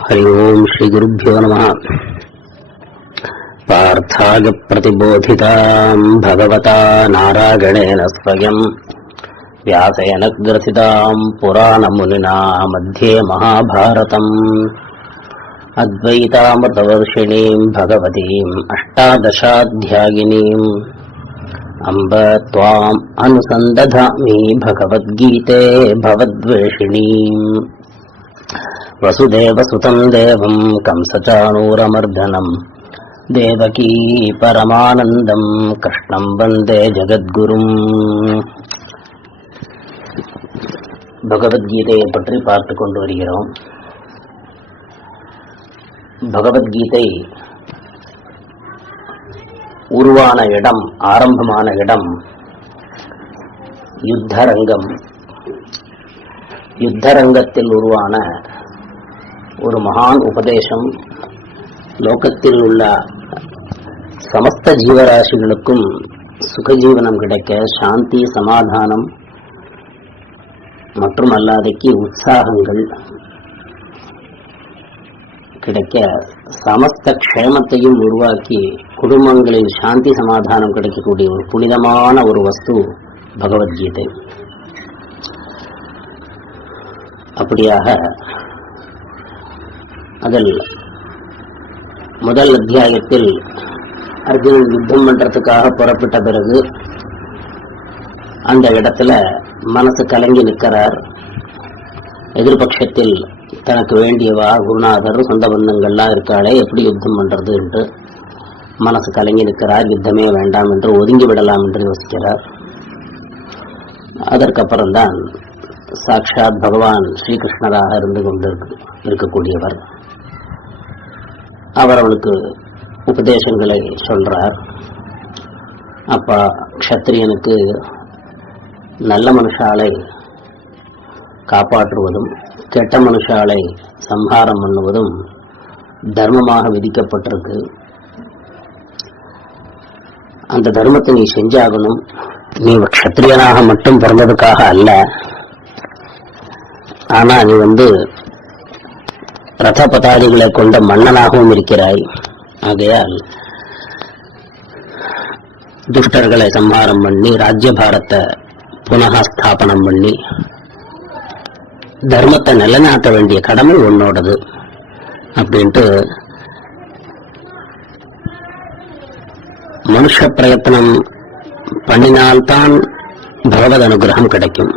హరి ఓం శ్రీ గురుభ్యో నమ పార్థాయ ప్రతిబోధిత భగవత నారాయణేన స్వయం వ్యాసేన గ్రథిత పురాణమునినా మధ్యే మహాభారతం అద్వైతామృతవర్షిణీం భగవతీం అష్టాదశాధ్యాయినీం అంబ త్వాం అనుసందధామి భగవద్గీతే భవద్వేషిణీం वसुदेवसुतम् देवम् कंसचाणूरमर्दनम् देवकी परमानन्दम् कृष्णम् वन्दे ஜெகத்குரும் பகவத்கீதையை பற்றி பார்த்து கொண்டு வருகிறோம் பகவத்கீதை உருவான இடம் ஆரம்பமான இடம் யுத்தரங்கம் யுத்தரங்கத்தில் உருவான ஒரு மகான் உபதேசம். லோகத்தில் உள்ள சமஸ்த ஜீவராசிகளுக்கும் சுகஜீவனம் கிடைக்க சாந்தி சமாதானம் மற்றும் அல்லாதைக்கு உற்சாகங்கள் கிடைக்க சமஸ்த க்ஷேமத்தையும் உருவாக்கி குடும்பங்களில் சாந்தி சமாதானம் கிடைக்கக்கூடிய ஒரு புனிதமான ஒரு வஸ்து பகவத்கீதை அப்படியாக அதில் முதல் அத்தியாயத்தில் அர்ஜுனன் யுத்தம் பண்றதுக்காக புறப்பட்ட பிறகு அந்த இடத்துல மனசு கலங்கி நிற்கிறார். எதிர்பட்சத்தில் தனக்கு வேண்டியவா குருநாதர் சொந்த பந்தங்கள்லாம் இருக்காளே எப்படி யுத்தம் பண்றது என்று மனசு கலங்கி நிற்கிறார். யுத்தமே வேண்டாம் என்று ஒதுங்கி விடலாம் என்று யோசிக்கிறார். அதற்கப்புறம்தான் சாட்சாத் பகவான் ஸ்ரீகிருஷ்ணராக இருந்து கொண்டு இருக்கக்கூடியவர். அவர் அவளுக்கு உபதேசங்களை சொல்றார். அப்பா க்ஷத்ரியனுக்கு நல்ல மனுஷாலை காப்பாற்றுவதும் கெட்ட மனுஷாலை சம்ஹாரம் பண்ணுவதும் தர்மமாக விதிக்கப்பட்டிருக்கு. அந்த தர்மத்தை நீ செஞ்சாகணும். நீ க்ஷத்ரியனாக மட்டும் பிறந்ததுக்காக அல்ல. ஆனா நீ வந்து ரத பதாதிகளை கொண்ட மன்னனாகவும் இருக்கிறாய். ஆகையால் துஷ்டர்களை சம்ஹாரம் பண்ணி ராஜ்யபாரத்தை புனகா ஸ்தாபனம் பண்ணி தர்மத்தை நிலைநாட்ட வேண்டிய கடமை உன்னோடது அப்படின்ட்டு மனுஷ பிரயத்தனம் பண்ணினால்தான் பகவத் அனுகிரகம் கிடைக்கும்.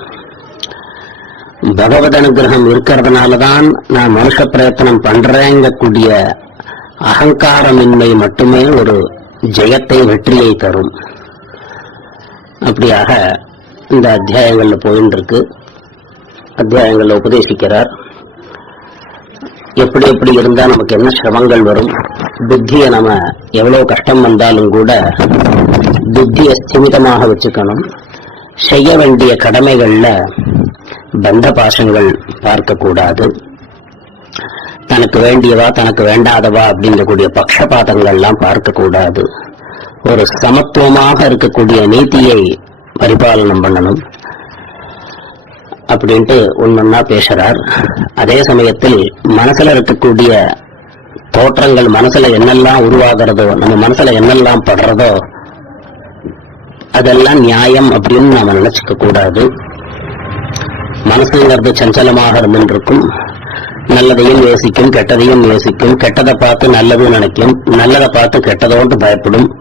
பகவத் அனுகிரகம் இருக்கிறதுனால தான் நான் மனுஷ பிரயத்தனம் பண்றேங்கக்கூடிய அகங்காரமின்மை மட்டுமே ஒரு ஜெயத்தை வெற்றியை தரும். அப்படியாக இந்த அத்தியாயங்கள்ல போயின்னு இருக்கு அத்தியாயங்கள்ல உபதேசிக்கிறார். எப்படி எப்படி இருந்தா நமக்கு என்ன சிரமங்கள் வரும்? புத்தியை நம்ம எவ்வளவு கஷ்டம் வந்தாலும் கூட புத்தியை ஸ்திமிதமாக வச்சுக்கணும். செய்ய வேண்டிய கடமைகள்ல பந்த பாசங்கள் பார்க்கக்கூடாது. தனக்கு வேண்டியவா தனக்கு வேண்டாதவா அப்படிங்கக்கூடிய பக்ஷபாதங்கள்லாம் பார்க்கக்கூடாது. ஒரு சமத்துவமாக இருக்கக்கூடிய நீதியை பரிபாலனம் பண்ணணும் அப்படின்ட்டு ஒன்னொன்னா பேசுறார். அதே சமயத்தில் மனசுல இருக்கக்கூடிய தோற்றங்கள் மனசுல என்னெல்லாம் உருவாகிறதோ நம்ம மனசுல என்னெல்லாம் படுறதோ அதெல்லாம் நியாயம் அப்படின்னு நாம நினைச்சுக்க கூடாது மனசுங்கிறது சஞ்சலமாக இருந்திருக்கும். நல்லதையும் யோசிக்கும் கெட்டதையும் யோசிக்கும். கெட்டதை பார்த்து நல்லது நினைக்கும். நல்லதை பார்த்து கெட்டதோடு பயப்படும்.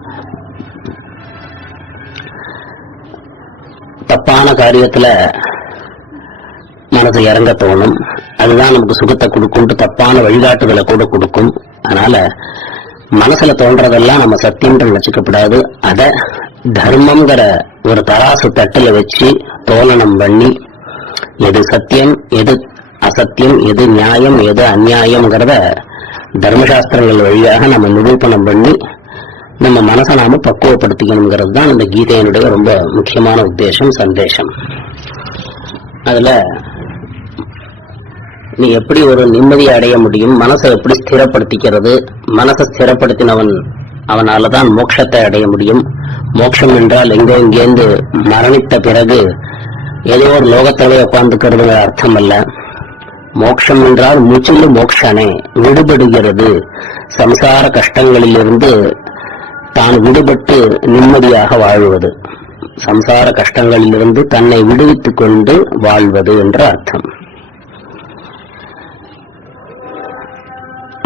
தப்பான காரியத்துல மனசு இறங்க தோணும். அதுதான் நமக்கு சுகத்தை கொடுக்கும் தப்பான வழிகாட்டுதலை கூட கொடுக்கும். அதனால மனசுல தோன்றதெல்லாம் நம்ம சத்தியம்ன்ற நினைச்சுக்கப்படாது அத தர்மம்ங்கிற ஒரு தராசு தட்டுல வச்சு தோலனம் பண்ணி எது சத்தியம் எது அசத்தியம் எது நியாயம் எது அந்நியாயம்ங்கிறத தர்மசாஸ்திரங்கள் வழியாக நம்ம நிரூபணம் பண்ணி நம்ம மனசை நாம பக்குவப்படுத்திக்கணுங்கிறது தான் இந்த கீதையினுடைய ரொம்ப முக்கியமான உத்தேசம் சந்தேஷம் அதுல நீ எப்படி ஒரு நிம்மதியை அடைய முடியும் மனசை எப்படி ஸ்திரப்படுத்திக்கிறது மனசை ஸ்திரப்படுத்தினவன் அவனால தான் மோட்சத்தை அடைய முடியும். மோட்சம் என்றால் எங்கோ இங்கேருந்து மரணித்த பிறகு ஏதோ ஒரு லோகத்திலே உட்கார்ந்துக்கிறதுங்கிற அர்த்தம் அல்ல மோட்சம் என்றால் முற்றிலும் மோக்ஷனே விடுபடுகிறது. சம்சார கஷ்டங்களிலிருந்து தான் விடுபட்டு நிம்மதியாக வாழ்வது. சம்சார கஷ்டங்களிலிருந்து தன்னை விடுவித்துக் கொண்டு வாழ்வது என்ற அர்த்தம்.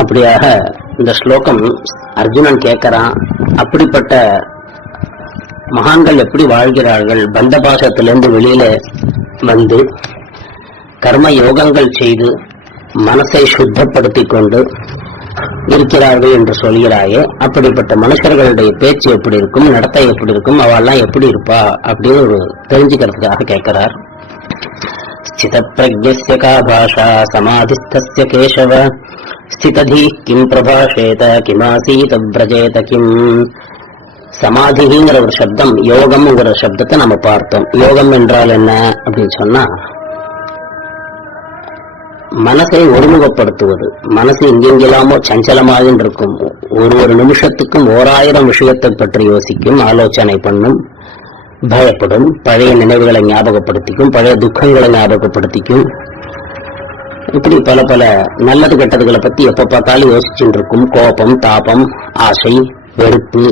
அப்படியாக இந்த ஸ்லோகம் அர்ஜுனன் கேட்கிறான். அப்படிப்பட்ட மகான்கள் எப்படி வாழ்கிறார்கள்? பந்த பாசத்திலிருந்து வெளியில வந்து கர்ம யோகங்கள் செய்து மனசை சுத்தப்படுத்திக் கொண்டு இருக்கிறார்கள் என்று சொல்கிறாயே அப்படிப்பட்ட மனுஷர்களுடைய பேச்சு எப்படி இருக்கும்? நடத்தை எப்படி இருக்கும்? அவெல்லாம் எப்படி இருப்பா? அப்படின்னு ஒரு தெரிஞ்சுக்கிறதுக்காக கேட்கிறார். ஸ்திதப்பிரஜ்யஸ்ய கா பாஷா சமாதிஸ்தஸ்ய கேசவ. ஸ்திததி கிம் பிரபாஷேத கிமாசீத பிரஜேத கிம் சமாதிங்கிற ஒரு சப்தம் யோகம்ங்கிற சப்தத்தை நம்ம பார்த்தோம். யோகம் என்றால் என்ன அப்படின்னு சொன்னா மனசை ஒருமுகப்படுத்துவது. மனசு எங்கெங்கெல்லாமோ சஞ்சலமாக இருக்கும் ஒரு ஒரு நிமிஷத்துக்கும் ஓராயிரம் விஷயத்தை பற்றி யோசிக்கும் ஆலோசனை பண்ணும் பயப்படும் பழைய நினைவுகளை ஞாபகப்படுத்திக்கும் பழைய துக்கங்களை ஞாபகப்படுத்திக்கும். இப்படி பல பல நல்லது கெட்டதுகளை பத்தி எப்ப பார்த்தாலும் யோசிச்சுட்டு இருக்கும். கோபம் தாபம் ஆசை வெறுப்பு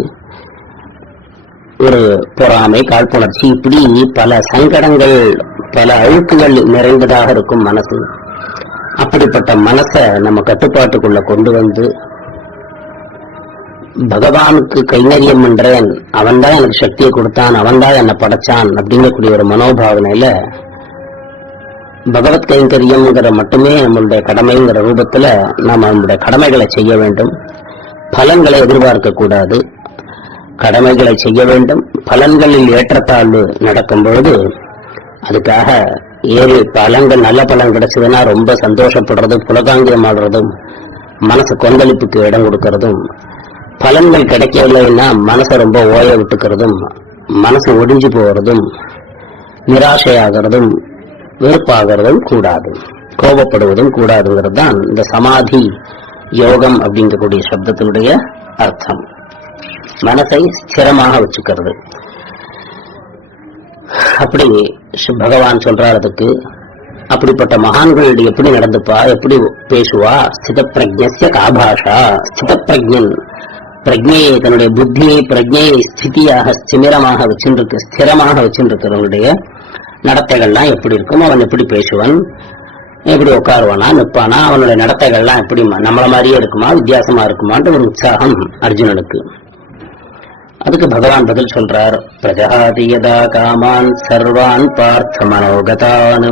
ஒரு பொறாமை காழ்ப்புணர்ச்சி இப்படி பல சங்கடங்கள் பல அழுக்குகள் நிறைந்ததாக இருக்கும் மனசு. அப்படிப்பட்ட மனசை நம்ம கட்டுப்பாட்டுக்குள்ள கொண்டு வந்து பகவானுக்கு கைங்கரியம் பண்றேன் அவன்தான் எனக்கு சக்தியை கொடுத்தான் அவன்தான் என்னை படைச்சான் அப்படிங்கக்கூடிய ஒரு மனோபாவனையில பகவத் கைங்கரியம்ங்கிற மட்டுமே நம்மளுடைய கடமைங்கிற ரூபத்துல நாம் நம்முடைய கடமைகளை செய்ய வேண்டும். பலன்களை எதிர்பார்க்க கூடாது கடமைகளை செய்ய வேண்டும். பலன்களில் ஏற்றத்தாழ்வு நடக்கும் பொழுது அதுக்காக ஏழு பலன்கள் நல்ல பலன் கிடைச்சதுன்னா ரொம்ப சந்தோஷப்படுறது புலகாங்கியம் ஆடுறதும் மனசு கொந்தளிப்புக்கு இடம் கொடுக்கறதும் பலன்கள் கிடைக்கவில்லைன்னா மனசை ரொம்ப ஓய விட்டுக்கிறதும் மனசு ஒடிஞ்சு போகிறதும் நிராசையாகிறதும் வெறுப்பாகிறதும் கூடாது. கோபப்படுவதும் கூடாதுங்கிறது தான் இந்த சமாதி யோகம் அப்படிங்கக்கூடிய சப்தத்தினுடைய அர்த்தம். மனசை ஸ்திரமாக வச்சுக்கிறது. அப்படி பகவான் சொல்றார் அதுக்கு அப்படிப்பட்ட மகான்கள் எப்படி நடந்துப்பா எப்படி பேசுவா? ஸ்தித பிரஜ்ய காபாஷா. ஸ்தித பிரஜன் பிரஜையை தன்னுடைய புத்தியை பிரஜையை ஸ்திதியாக ஸ்திமிரமாக வச்சுருக்கு ஸ்திரமாக வச்சுருக்கிறவனுடைய நடத்தைகள்லாம் எப்படி இருக்கும் அவன் எப்படி பேசுவான் எப்படி உட்காருவானா நிற்பானா அவனுடைய நடத்தைகள்லாம் எப்படி நம்மள மாதிரியே இருக்குமா வித்தியாசமா இருக்குமான்ற ஒரு உற்சாகம் அர்ஜுனனுக்கு. அதுக்கு பகவான் பதில் சொல்றார் பிரஜாதியதா காமான் சர்வான் பார்த்த மனோகதான்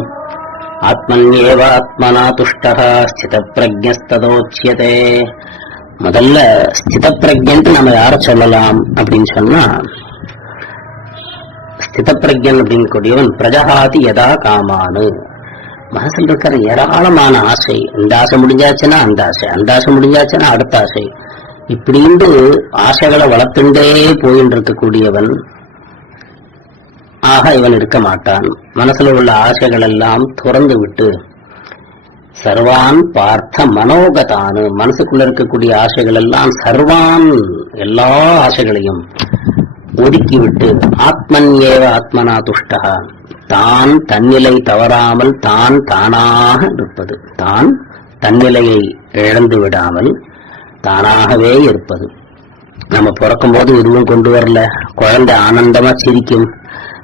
ஆத்மன்யேவ ஆத்மனா துஷ்டா ஸ்தித பிரஜஸ்ததோச்சியதே முதல்ல ஸ்தித பிரஜன்ட்டு நம்ம யார சொல்லலாம் அப்படின்னு சொன்னா ஸ்தித பிரஜன் அப்படிங்கக்கூடியவன் பிரஜகாதி எதா காமானு. மனசில் இருக்கிற ஏராளமான ஆசை இந்த ஆசை முடிஞ்சாச்சுன்னா அந்த ஆசை அந்த ஆசை முடிஞ்சாச்சுன்னா அடுத்த ஆசை. இப்படின்னு ஆசைகளை வளர்த்துண்டே போயின்னு இருக்கக்கூடியவன் ஆக இவன் இருக்க மாட்டான். மனசுல உள்ள ஆசைகள் எல்லாம் துறந்து விட்டு சர்வான் பார்த்த மனோகதானு மனசுக்குள்ள இருக்கக்கூடிய ஆசைகள் எல்லாம் சர்வான் எல்லா ஆசைகளையும் ஒதுக்கிவிட்டு ஆத்மன் ஏவ ஆத்மனா துஷ்டா தான் தன்னிலை தவறாமல் தான் தானாக இருப்பது. தான் தன்னிலையை இழந்து விடாமல் தானாகவே இருப்பது. நம்ம பிறக்கும் போது எதுவும் கொண்டு வரல. குழந்தை ஆனந்தமா சிரிக்கும்.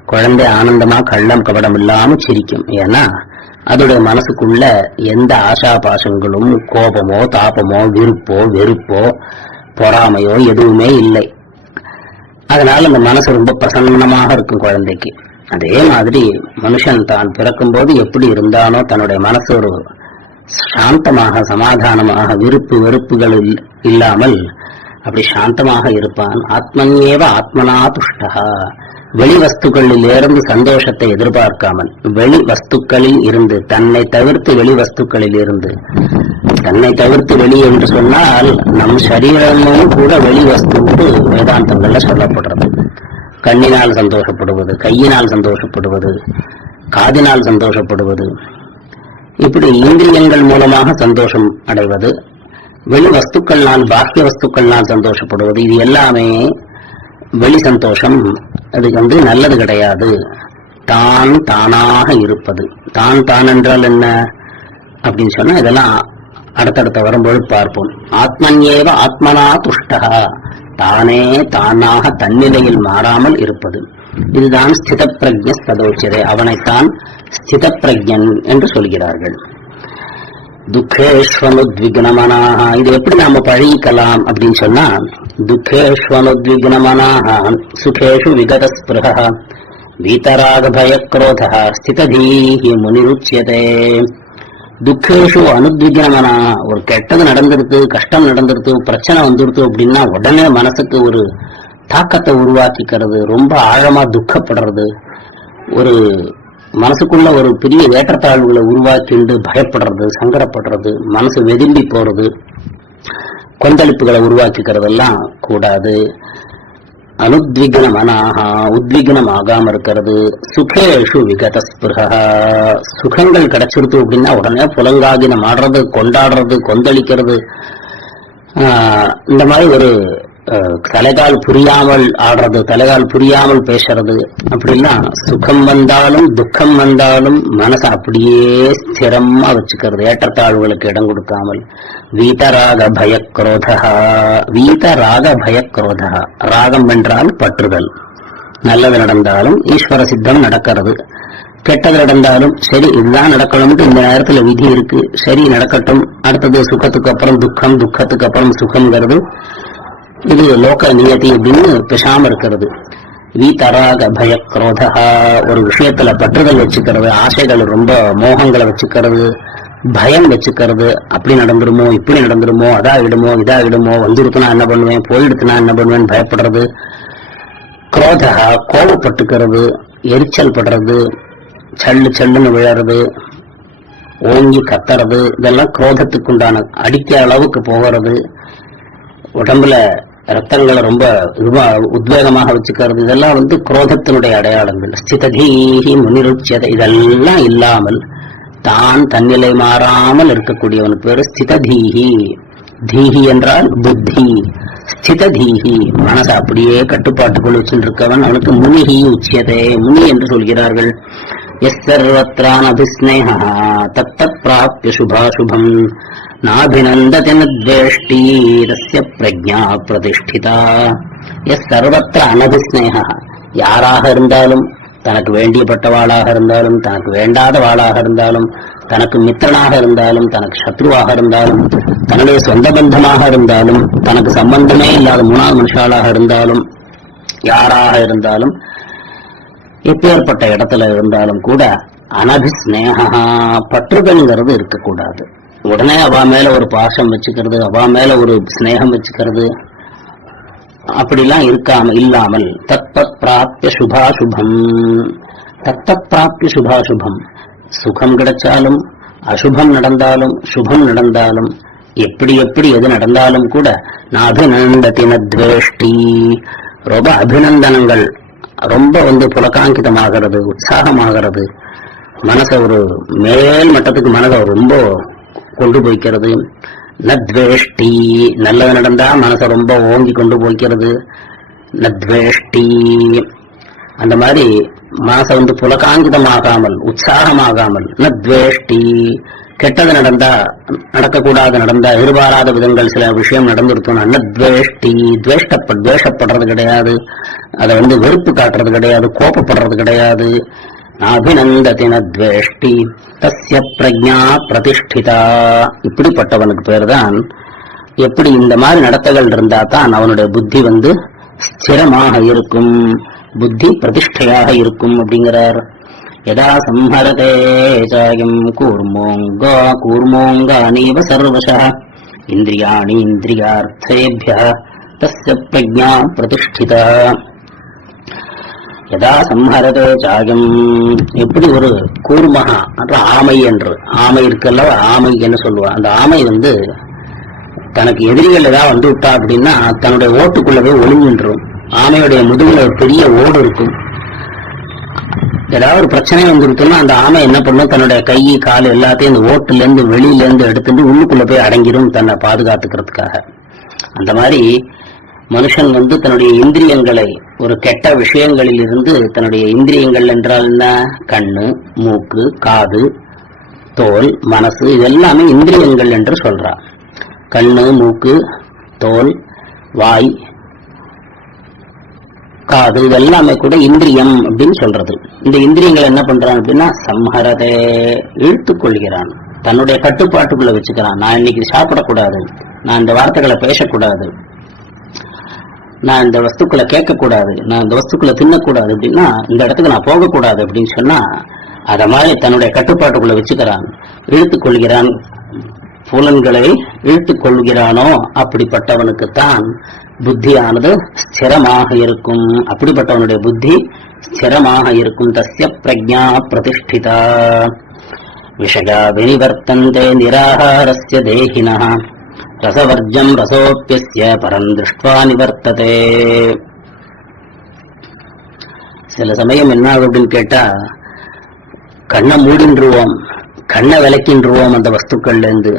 குழந்தை ஆனந்தமா கள்ளம் கபடம் இல்லாம சிரிக்கும். ஏன்னா அதோட மனசுக்குள்ள எந்த ஆசா பாசங்களும் கோபமோ தாபமோ விருப்போ வெறுப்போ பொறாமையோ எதுவுமே இல்லை. அதனால அந்த மனசு ரொம்ப பிரசன்னமாக இருக்கும் குழந்தைக்கு. அதே மாதிரி மனுஷன் தான் பிறக்கும்போது எப்படி இருந்தானோ தன்னுடைய மனசு ஒரு சாந்தமாக சமாதானமாக விருப்பு வெறுப்புகள் இல்லாமல் அப்படி சாந்தமாக இருப்பான். ஆத்மன்யேவ ஆத்மனா துஷ்டா. வெளி வஸ்துக்களில் இருந்து சந்தோஷத்தை எதிர்பார்க்காமல் வெளி வஸ்துக்களில் இருந்து தன்னை தவிர்த்து வெளி வஸ்துக்களில் இருந்து தன்னை தவிர்த்து வெளி என்று சொன்னால் நம் சரீரமும் கூட வெளி வஸ்து வேதாந்தங்கள்ல சொல்லப்படுறது. கண்ணினால் சந்தோஷப்படுவது கையினால் சந்தோஷப்படுவது காதினால் சந்தோஷப்படுவது இப்படி இந்திரியங்கள் மூலமாக சந்தோஷம் அடைவது வெளி வஸ்துக்கள்னால் பாக்கிய வஸ்துக்கள்னால் சந்தோஷப்படுவது இது எல்லாமே வெளி சந்தோஷம். அது வந்து நல்லது கிடையாது. தான் தானாக இருப்பது. தான் தான் என்றால் என்ன? அப்படின்னு சொன்னா இதெல்லாம் அடுத்தடுத்த வரும்போது பார்ப்போம். ஆத்மன்யேவ ஆத்மனா துஷ்டகா. தானே தானாக தன்னிலையில் மாறாமல் இருப்பது. இதுதான் ஸ்தித பிரஜ சதோச்சரே. அவனைத்தான் ஸ்தித பிரஜன் என்று சொல்கிறார்கள். துக்கேஸ்வனுத்விக்னமனாக இது எப்படி நாம பழகிக்கலாம் அப்படின்னு சொன்னா துக்கேஸ்வனுத்விக்னமனாக சுகேஷு விகத ஸ்பிருக வீதராக பயக்ரோத ஸ்திததீஹி முனிருச்சியதே. துக்கேஷு அனுத்விக்னமனா. ஒரு கெட்டது நடந்துருது கஷ்டம் நடந்துருது பிரச்சனை வந்துருது அப்படின்னா உடனே மனசுக்கு ஒரு தாக்கத்தை உருவாக்கிக்கிறது ரொம்ப ஆழமா துக்கப்படுறது ஒரு மனசுக்குள்ள ஒரு பெரிய ஏற்றத்தாழ்வுகளை உருவாக்கிண்டு பயப்படுறது சங்கடப்படுறது மனசு வெதும்பி போறது கொந்தளிப்புகளை உருவாக்கிக்கிறதெல்லாம் கூடாது. அனுத்விக்ன மனாக உத்விக்னம் ஆகாம இருக்கிறது. சுகேஷு விகத ஸ்பிருகா சுகங்கள் கிடைச்சிருது அப்படின்னா உடனே புலங்காகினம் ஆடுறது கொண்டாடுறது கொந்தளிக்கிறது. இந்த மாதிரி ஒரு தலைகால் புரியாமல் ஆடுறது தலைகால் புரியாமல் பேசுறது அப்படின்னா சுகம் வந்தாலும் துக்கம் வந்தாலும் மனசை அப்படியே ஸ்திரமா வச்சுக்கிறது. ஏற்றத்தாழ்வுகளுக்கு இடம் கொடுக்காமல். வீதராக பயக்ரோதா வீதராக பயக்ரோதா. ராகம் என்றால் பற்றுதல். நல்லது நடந்தாலும் ஈஸ்வர சித்தம் நடக்கிறது. கெட்டது நடந்தாலும் சரி இதுதான் நடக்கணும்னு இந்த நேரத்துல விதி இருக்கு. சரி நடக்கட்டும். அடுத்தது சுகத்துக்கு அப்புறம் துக்கம் துக்கத்துக்கு அப்புறம் சுகம்ங்கிறது இது லோக நியதி அப்படின்னு பேசாம இருக்கிறது. வீதராக பயக்ரோதா ஒரு விஷயத்துல பற்றுதல் வச்சுக்கிறது ஆசைகள் ரொம்ப மோகங்களை வச்சுக்கிறது பயம் வச்சுக்கிறது. அப்படி நடந்துருமோ இப்படி நடந்துருமோ அதாகிடுமோ இதாகிடுமோ வந்துருத்துனா என்ன பண்ணுவேன் போயிடுத்துனா என்ன பண்ணுவேன் பயப்படுறது. குரோதகா கோபப்பட்டுக்கிறது எரிச்சல் படுறது சல்லு சல்லுன்னு விழறது ஓங்கி கத்துறது இதெல்லாம் குரோதத்துக்குண்டான அடிக்க அளவுக்கு போகிறது. உடம்புல ரத்தங்களை ரொம்ப உத்வேகமாக வச்சுக்கிறது. இதெல்லாம் வந்து குரோதத்தினுடைய அடையாளங்கள். ஸ்திததீஹி முனிருச்சியதை இதெல்லாம் இல்லாமல் தான் தன்னிலை மாறாமல் இருக்கக்கூடியவனுக்கு பேர் ஸ்திததீஹி. தீஹி என்றால் புத்தி. ஸ்திததீஹி. மனசை அப்படியே கட்டுப்பாட்டுக்குள் வச்சுருக்கவன் அவனுக்கு முனிஹி உச்சியதே. முனி என்று சொல்கிறார்கள். எஸ் சர்வத்ரானபிஸ்னேக தத்தத் பிராப்ய சுபாசுபம் நாபிநந்ததி நத்வேஷ்டி தஸ்ய பிரஜா பிரதிஷ்டிதா எஸ் சர்வத்திர அனபிஸ்னேக யாராக இருந்தாலும் தனக்கு வேண்டியப்பட்டவாளாக இருந்தாலும் தனக்கு வேண்டாதவாளாக இருந்தாலும் தனக்கு மித்திரனாக இருந்தாலும் தனக்கு சத்ருவாக இருந்தாலும் தன்னுடைய சொந்த பந்தமாக இருந்தாலும் தனக்கு சம்பந்தமே இல்லாத மூணாவது மனுஷாலாக இருந்தாலும் யாராக இருந்தாலும் எப்பேற்பட்ட இடத்துல இருந்தாலும் கூட அனபிஸ்னேகா பற்றுதல்ங்கிறது இருக்கக்கூடாது. உடனே அவ மேல ஒரு பாசம் வச்சுக்கிறது அவ மேல ஒரு ஸ்னேகம் வச்சுக்கிறது. அப்படிலாம் இருக்காம இல்லாமல் தத்தத் பிராப்திய சுபாசுபம். தத்தத் பிராப்திய சுபாசுபம். சுகம் கிடைச்சாலும் அசுபம் நடந்தாலும் சுபம் நடந்தாலும் எப்படி எப்படி எது நடந்தாலும் கூட நான் அபிநந்தத்தின ரொம்ப அபிநந்தனங்கள் ரொம்ப வந்து புலகாங்கிதமாகிறது உற்சாகமாகிறது. மனசை ஒரு மேல் மட்டத்துக்கு மனதை ரொம்ப கொண்டு போய்க்கிறது. நத்வேஷ்டி நல்லது நடந்தா மனசை ரொம்ப ஓங்கி கொண்டு போய்க்கிறது. நத்வேஷ்டி. அந்த மாதிரி மனசை வந்து புலகாங்கிதமாகாமல் உற்சாகமாகாமல் நத்வேஷ்டி. கெட்டது நடந்தா நடக்கக்கூடாது நடந்தா எதிர்பாராத விதங்கள் சில விஷயம் நடந்துருத்தோம் நத்வேஷ்டி. துவேஷ்டப்ப துவேஷப்படுறது கிடையாது. அதை வந்து வெறுப்பு காட்டுறது கிடையாது கோபப்படுறது கிடையாது. அபிநந்ததி நத்வேஷ்டி தஸ்ய பிரஜா பிரதிஷ்டிதா இப்படிப்பட்டவனுக்கு பேர் தான் எப்படி இந்த மாதிரி நடத்தைகள் இருந்தா தான் அவனுடைய புத்தி வந்து ஸ்திரமாக இருக்கும் புத்தி பிரதிஷ்டையாக இருக்கும் அப்படிங்கிறார். யதா சம்ஹரதே சாயம் கூர்மோங்கா நீவ சர்வச இந்திரியாணி இந்திரியார்த்தேபிய தஸ்ய பிரஜா பிரதிஷ்டிதா. எதா சம்ஹரதே சாயம் எப்படி ஒரு கூர்மகா அன்ற ஆமை என்று ஆமை இருக்கல்ல ஆமை என்ன சொல்லுவார் அந்த ஆமை வந்து தனக்கு எதிரிகள் ஏதாவது வந்து விட்டா அப்படின்னா தன்னுடைய ஓட்டுக்குள்ளவே ஒளிஞ்சின்றும் ஆமையுடைய முதுகுல ஒரு பெரிய ஓடு இருக்கும். ஏதாவது ஒரு பிரச்சனை வந்துருக்குன்னா அந்த ஆமை என்ன பண்ணும்? தன்னுடைய கை கால் எல்லாத்தையும் இந்த ஓட்டுலேருந்து வெளியிலேருந்து எடுத்துட்டு உள்ளுக்குள்ளே போய் அடங்கிடும் தன்னை பாதுகாத்துக்கிறதுக்காக. அந்த மாதிரி மனுஷன் வந்து தன்னுடைய இந்திரியங்களை ஒரு கெட்ட விஷயங்களில் இருந்து தன்னுடைய இந்திரியங்கள் என்றால் என்ன? கண்ணு மூக்கு காது தோல் மனசு இதெல்லாமே இந்திரியங்கள் என்று சொல்றான் கண்ணு மூக்கு தோல் வாய் காது இதெல்லாமே கூட இந்திரியம் அப்படின்னு சொல்றது. இந்த இந்திரியங்கள் என்ன பண்றான் அப்படின்னா சம்ஹரதே இழுத்துக் கொள்கிறான் தன்னுடைய கட்டுப்பாட்டுக்குள்ள வச்சுக்கிறான். நான் இன்னைக்கு சாப்பிடக்கூடாது. நான் இந்த வார்த்தைகளை பேசக்கூடாது. நான் இந்த வஸ்துக்களை கேட்கக்கூடாது நான் இந்த வஸ்துக்களை தின்னக்கூடாது அப்படின்னா இந்த இடத்துக்கு நான் போகக்கூடாது அப்படின்னு சொன்னா அதை மாதிரி தன்னுடைய கட்டுப்பாட்டுக்குள்ள வச்சுக்கிறான். இழுத்துக் கொள்கிறான் புலன்களை இழுத்துக் கொள்கிறானோ அப்படிப்பட்டவனுக்குத்தான் புத்தியானது ஸ்திரமாக இருக்கும். அப்படிப்பட்டவனுடைய புத்தி ஸ்திரமாக இருக்கும். தஸ்ய பிரஜா பிரதிஷ்டிதா விஷயா வினிவர்த்தந்தே நிராகாரஸ்ய தேகினா ரசவர்ஜம் ரசோப்பிய பரம் திருஷ்டுவா நிவர்த்ததே சில சமயம் என்ன ஆகும் அப்படின்னு கேட்டா கண்ணை மூடின்றுவோம் கண்ணை விளக்கின்றுவோம் அந்த வஸ்துக்கள்ல இருந்து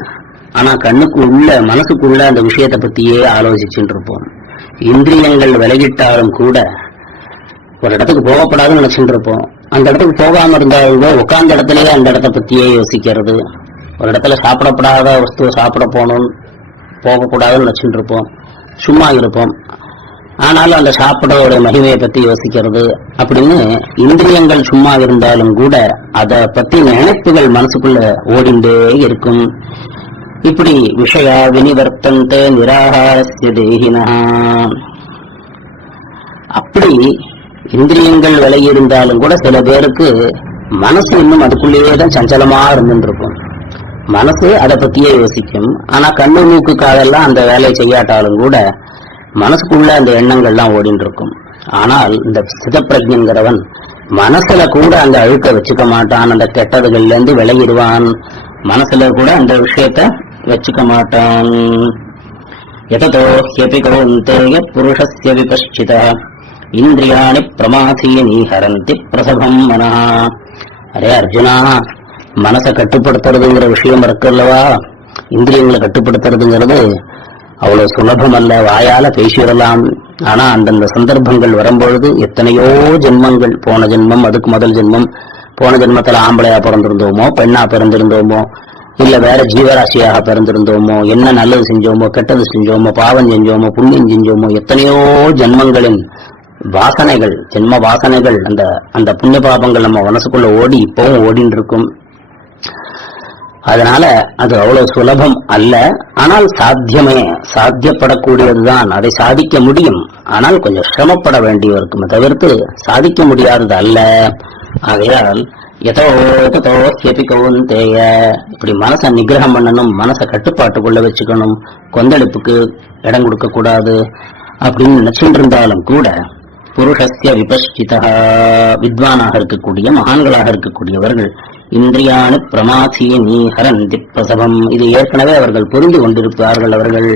ஆனா கண்ணுக்கு உள்ள மனசுக்குள்ள அந்த விஷயத்தை பத்தியே ஆலோசிச்சுட்டு இருப்போம் இந்திரியங்கள் விலகிட்டாலும் கூட ஒரு இடத்துக்கு போகப்படாதுன்னு நினைச்சுட்டு இருப்போம் அந்த இடத்துக்கு போகாம இருந்தாலும் உட்கார்ந்த இடத்துலயே அந்த இடத்த பத்தியே யோசிக்கிறது. ஒரு இடத்துல சாப்பிடப்படாத வஸ்துவை சாப்பிட போகணும் போகக்கூடாதுன்னு நினைச்சுட்டு இருப்போம் சும்மா இருப்போம். ஆனாலும் அந்த சாப்பிடோட மகிமையை பத்தி யோசிக்கிறது அப்படின்னு இந்திரியங்கள் சும்மா இருந்தாலும் கூட அதை பத்தி நினைப்புகள் மனசுக்குள்ள ஓடிண்டே இருக்கும். இப்படி விஷய வினிவர்த்தந்த நிராகாரஸ்ய தேகினா அப்படி இந்திரியங்கள் விலகி இருந்தாலும் கூட சில பேருக்கு மனசு இன்னும் அதுக்குள்ளேயே தான் சஞ்சலமா இருந்துட்டு இருக்கும். மனசு அதை பத்தியே யோசிக்கும். ஆனா கண்ணு மூக்கு காதெல்லாம் அந்த வேலையை செய்யாட்டாலும் கூட மனசுக்குள்ள அந்த எண்ணங்கள்லாம் ஓடிட்டு இருக்கும் ஆனால் இந்த சிதப்பிரஜங்கிறவன் மனசுல கூட அந்த அழுக்க வச்சுக்க மாட்டான் அந்த கெட்டதுகள்ல இருந்து விலகிடுவான். மனசுல கூட அந்த விஷயத்த வச்சுக்க மாட்டான். எதோ ஹியபி கௌந்தேய புருஷஸ்ய விபஷ்சித இந்திரியாணி பிரமாதீனி ஹரந்தி பிரசபம் மனா. அரே அர்ஜுனா. மனசை கட்டுப்படுத்துறதுங்கிற விஷயம் இருக்குல்லவா இந்திரியங்களை கட்டுப்படுத்துறதுங்கிறது அவ்வளவு சுலபம் அல்ல வாயால பேசிடலாம். ஆனா அந்தந்த சந்தர்ப்பங்கள் வரும்பொழுது எத்தனையோ ஜென்மங்கள் போன ஜென்மம் அதுக்கு முதல் ஜென்மம் போன ஜென்மத்துல ஆம்பளையா பிறந்திருந்தோமோ பெண்ணா பிறந்திருந்தோமோ இல்ல வேற ஜீவராசியாக பிறந்திருந்தோமோ என்ன நல்லது செஞ்சோமோ கெட்டது செஞ்சோமோ பாவம் செஞ்சோமோ புண்ணியம் செஞ்சோமோ எத்தனையோ ஜென்மங்களின் வாசனைகள் ஜென்ம வாசனைகள் அந்த அந்த புண்ணிய பாபங்கள் நம்ம மனசுக்குள்ள ஓடி இப்பவும் ஓடின்னு இருக்கும் அதனால அது அவ்வளவு சுலபம் அல்ல. ஆனால் சாத்தியமே சாத்தியப்படக்கூடியதுதான். அதை சாதிக்க முடியும். ஆனால் கொஞ்சம் சிரமப்பட வேண்டியவருக்கும் தவிர்த்து சாதிக்க முடியாதது அல்ல. ஆகையால் எதோ எதோ தேய இப்படி மனசை நிகிரகம் பண்ணணும் மனசை கட்டுப்பாட்டுக்குள்ள வச்சுக்கணும். கொந்தளிப்புக்கு இடம் கொடுக்க கூடாது அப்படின்னு நினைச்சுட்டு இருந்தாலும் கூட புருஷஸ்ய விபஷ்டிதா வித்வானாக இருக்கக்கூடிய மகான்களாக இருக்கக்கூடியவர்கள் இந்திரியானு பிரமாசிய நீஹரன் திப்பசபம் இது ஏற்கனவே அவர்கள் புரிந்து கொண்டிருப்பார்கள் அவர்கள்.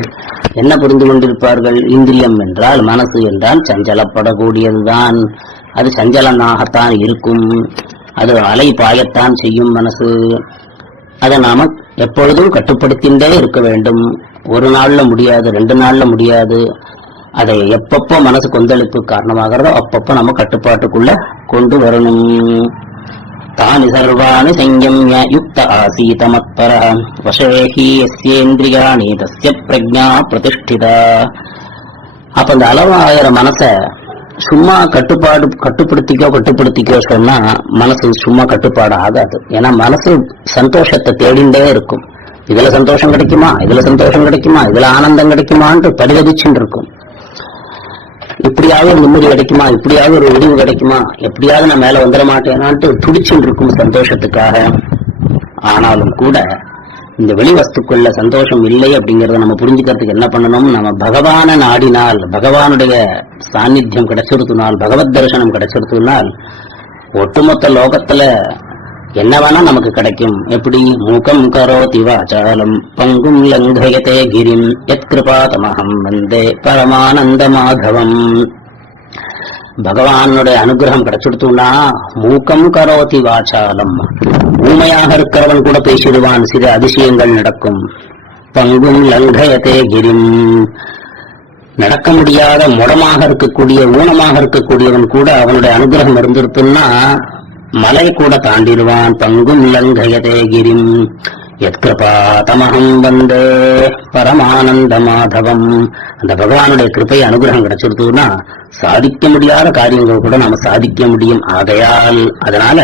என்ன புரிந்து கொண்டிருப்பார்கள்? இந்திரியம் என்றால் மனசு என்றால் சஞ்சலப்படக்கூடியதுதான். அது சஞ்சலனாகத்தான் இருக்கும். அது அலை பாயத்தான் செய்யும் மனசு. அதை நாம எப்பொழுதும் கட்டுப்படுத்தின்றே இருக்க வேண்டும். ஒரு நாள்ல முடியாது ரெண்டு நாள்ல முடியாது. அதை எப்பப்போ மனசு கொந்தளிப்பு காரணமாகிறதோ அப்பப்போ நம்ம கட்டுப்பாட்டுக்குள்ள கொண்டு வரணும். தானி சர்வாணி சஞ்சம்ய யுக்த ஆசீத மத்பர வசேஹி எஸ்யேந்திரியாணி தஸ்ய பிரஜா பிரதிஷ்டிதா அப்ப அந்த அளவாகிற மனசை சும்மா கட்டுப்பாடு கட்டுப்படுத்திக்கோ கட்டுப்படுத்திக்கோ சொன்னா மனசு சும்மா கட்டுப்பாடு ஆகாது ஏன்னா மனசு சந்தோஷத்தை தேடிண்டே இருக்கும். இதுல சந்தோஷம் கிடைக்குமா? இதுல சந்தோஷம் கிடைக்குமா? இதுல ஆனந்தம் கிடைக்குமான்ட்டு பரிதவிச்சுட்டு இருக்கும். இப்படியாவது ஒரு நிம்மதி கிடைக்குமா? இப்படியாவது ஒரு விடிவு கிடைக்குமா? எப்படியாவது நான் மேல வந்துட மாட்டேனான்ட்டு துடிச்சுட்டு இருக்கும் சந்தோஷத்துக்காக. ஆனாலும் கூட இந்த வெளி வஸ்துக்குள்ள சந்தோஷம் இல்லை அப்படிங்கறத நம்ம புரிஞ்சுக்கிறதுக்கு என்ன பண்ணணும்? நம்ம பகவான நாடினால் பகவானுடைய சாநித்தியம் கிடைச்சிருத்தினால் பகவத் தரிசனம் கிடைச்சிருத்துனால் ஒட்டுமொத்த லோகத்துல என்ன வேணா நமக்கு கிடைக்கும். எப்படி? மூகம் கரோதி வாசாலம் பங்கும் லங்கயதே கிரிம். எத் கிருபாதமகம் வந்தே பரமானந்த மாதவம் பகவானுடைய அனுகிரகம் கிடைச்சிடுத்துனா மூக்கம் கரோதி வாசாலம் ஊமையாக இருக்கிறவன் கூட பேசிடுவான். சில அதிசயங்கள் நடக்கும். பங்கும் லங்கயதே கிரிம். நடக்க முடியாத முடமாக இருக்கக்கூடிய ஊனமாக இருக்கக்கூடியவன் கூட அவனுடைய அனுகிரகம் இருந்திருக்குன்னா மலை கூட தாண்டிடுவான் பங்கும் இலங்கையதே கிரிம். எத்கிருபாதமகம் வந்தே பரமானந்த மாதவம் அந்த பகவானுடைய கிருப்பை அனுகிரகம் கிடைச்சிருந்ததுன்னா சாதிக்க முடியாத காரியங்கள் கூட நாம சாதிக்க முடியும். ஆகையால் அதனால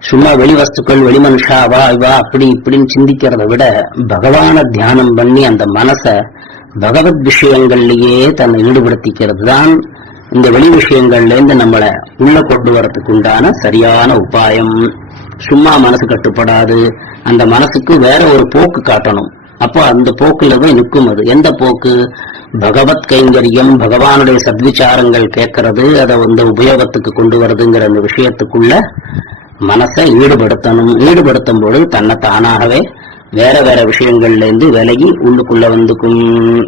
சும்மா வெளி வஸ்துக்கள் வெளி மனுஷா வா இவா அப்படி இப்படின்னு சிந்திக்கிறத விட பகவான தியானம் பண்ணி அந்த மனச பகவத் விஷயங்கள்லயே தன்னை ஈடுபடுத்திக்கிறது தான் இந்த வெளி விஷயங்கள்ல இருந்து நம்மளை உள்ள கொண்டு வரதுக்கு உண்டான சரியான உபாயம். சும்மா மனசு கட்டுப்படாது. அந்த மனசுக்கு வேற ஒரு போக்கு காட்டணும். அப்போ அந்த போக்குல போய் நிற்கும் அது. எந்த போக்கு? பகவத் கைங்கரியம் பகவானுடைய சத்விச்சாரங்கள் கேட்கறது அதை வந்து உபயோகத்துக்கு கொண்டு வரதுங்கிற அந்த விஷயத்துக்குள்ள மனசை ஈடுபடுத்தணும். ஈடுபடுத்தும் பொழுது தன்னை தானாகவே வேற வேற விஷயங்கள்ல இருந்து விலகி உள்ளுக்குள்ள வந்துக்கும்.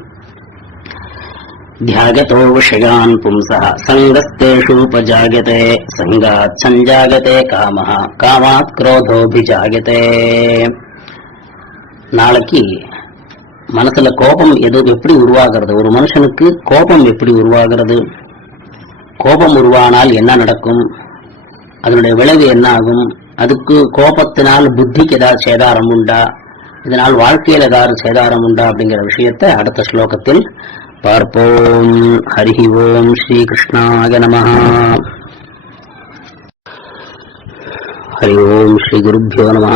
ध्यागतो विषयान् पुंसः सङ्गस्तेषूपजायते सङ्गात् सञ्जायते कामः कामात् क्रोधोऽभिजायते நாளைக்கு மனசுல கோபம் எது எப்படி உருவாகிறது ஒரு மனுஷனுக்கு கோபம் எப்படி உருவாகிறது கோபம் உருவானால் என்ன நடக்கும் அதனுடைய விளைவு என்ன ஆகும் அதுக்கு கோபத்தினால் புத்திக்கு ஏதாவது சேதாரம் உண்டா இதனால் வாழ்க்கையில் ஏதாவது சேதாரம் உண்டா அப்படிங்கிற விஷயத்தை அடுத்த ஸ்லோகத்தில் பார்ப்போம் ஹரி ஓம் ஸ்ரீ கிருஷ்ணாய நம ஹரி ஓம் ஸ்ரீ குருப்பியோ நம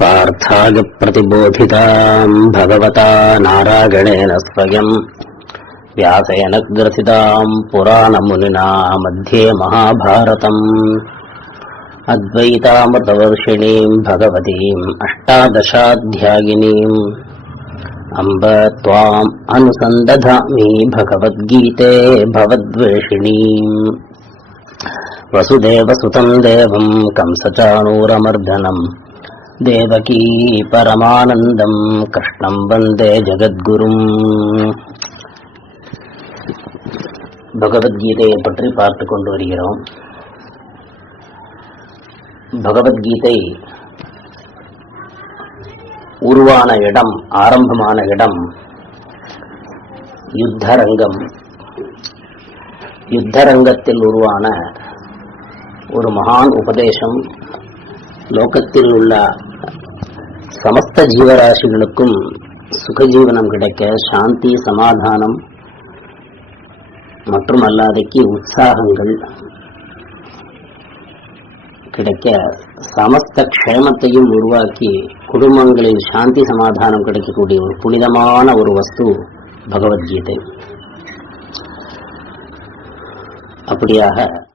पार्थाय प्रतिबोधिताम् भगवता नारायणेन स्वयम् व्यासेन ग्रथिताम् पुराणमुनिना मध्ये महाभारतम् अद्वैतामृतवर्षिणीम् भगवतीम् अष्टादशाध्यायिनीम् अम्ब त्वाम् अनुसन्दधामि भगवद्गीते भवद्वेषिणीम् वसुदेवसुतम् देवम् कंसचाणूरमर्दनम् தேவகி பரமானந்தம் கிருஷ்ணம் வந்தே ஜெகத்குரும் பகவத்கீதையை பற்றி பார்த்து கொண்டு வருகிறோம் பகவத்கீதை உருவான இடம் ஆரம்பமான இடம் யுத்தரங்கம். யுத்தரங்கத்தில் உருவான ஒரு மகான் உபதேசம் லோகத்தில் உள்ள சமஸ்த ஜீவராசிகளுக்கும் சுகஜீவனம் கிடைக்க சாந்தி சமாதானம் மற்றும் அல்லாதைக்கு உற்சாகங்கள் கிடைக்க சமஸ்த க்ஷேமத்தையும் உருவாக்கி குடும்பங்களில் சாந்தி சமாதானம் கிடைக்கக்கூடிய ஒரு புனிதமான ஒரு வஸ்து பகவத்கீதை. அப்படியாக